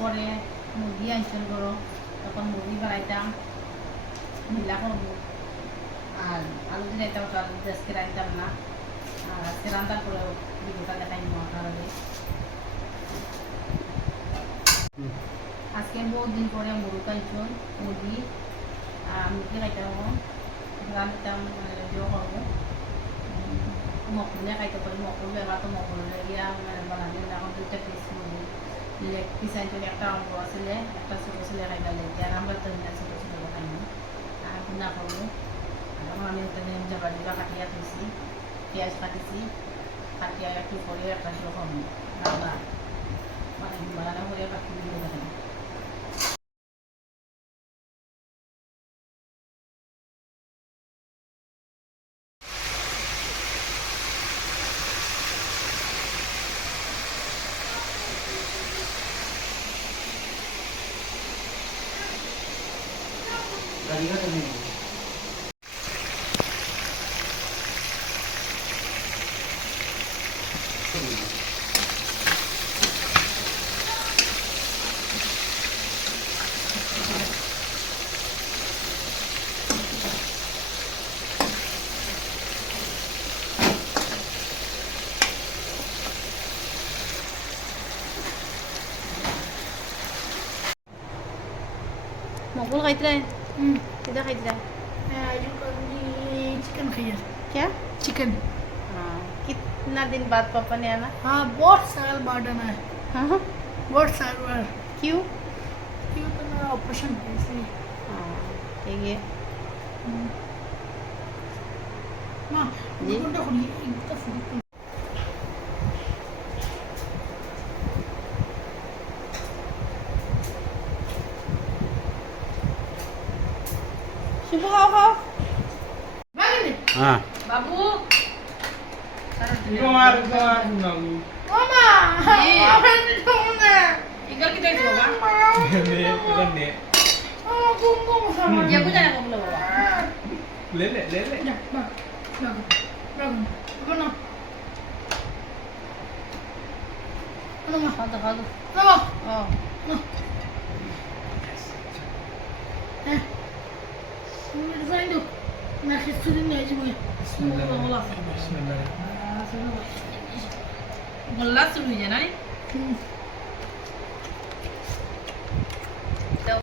পরে মুরগি আনছেন করো, তখন মুরগি বানাইতাম মিলা করবো, আর আলু দিলাইতাম, তো আলু আজকে রাখতাম না। আর আজকে রান্নার পরে ভিডিওটা দেখাই আপনারা। আজকে বহুত দিন পরে মুরগ খাইছুন, মুরগি মুরগি খাইতাম, রান্তাম ভিডিও করবো। মকরুলে খাইতে পারি, মকরুল এবার তো মকরুলে গিয়া বানানি এখন 2টা পিস মুরগি লেগ পিস আনছিল, একটা অঙ্গ আসলে একটা ছোটো ছেলে খাইতে লেগে, আর আমরা তো ছোটো ছোটো খাইনি। আর গুণা করবো, এখন আমি জাবা দিবা কাটিয়া দিয়েছি, পেঁয়াজ কাটিছি, কাটিয়া একটু করে একটা দিও খাবো রান্না মানে বানানো করে কাটি দিয়ে দেখেন। मकबूल खाइतरा है किधर खाइतरा चिकन खाइए। क्या चिकन। हाँ कितना दिन बाद पापा ने आना? हाँ बहुत साल बाद आना है। हाँ बहुत साल बाद। क्यों? क्यों तो मेरा ऑपरेशन था इसलिए। हाँ ठीक है माँ जी? एक घंटा खुली एक तो खुली। शुभ खाओ खाओ भागने। हाँ बाबू कुमार कुमार मामा जी। मामा नहीं खाऊंगा। इधर किधर से होगा? ने पकड़ ने हाँ घूम घूम खाऊंगा। ये कुछ नहीं बोलो बाबा। ले जा भाग भाग भाग बना बना खाओ तो खाओ तो बना ओ Find out. मैं किसी दिन नहीं जाऊँगी। बिस्मिल्लाह गल्ला सुन लीजिए ना हम्म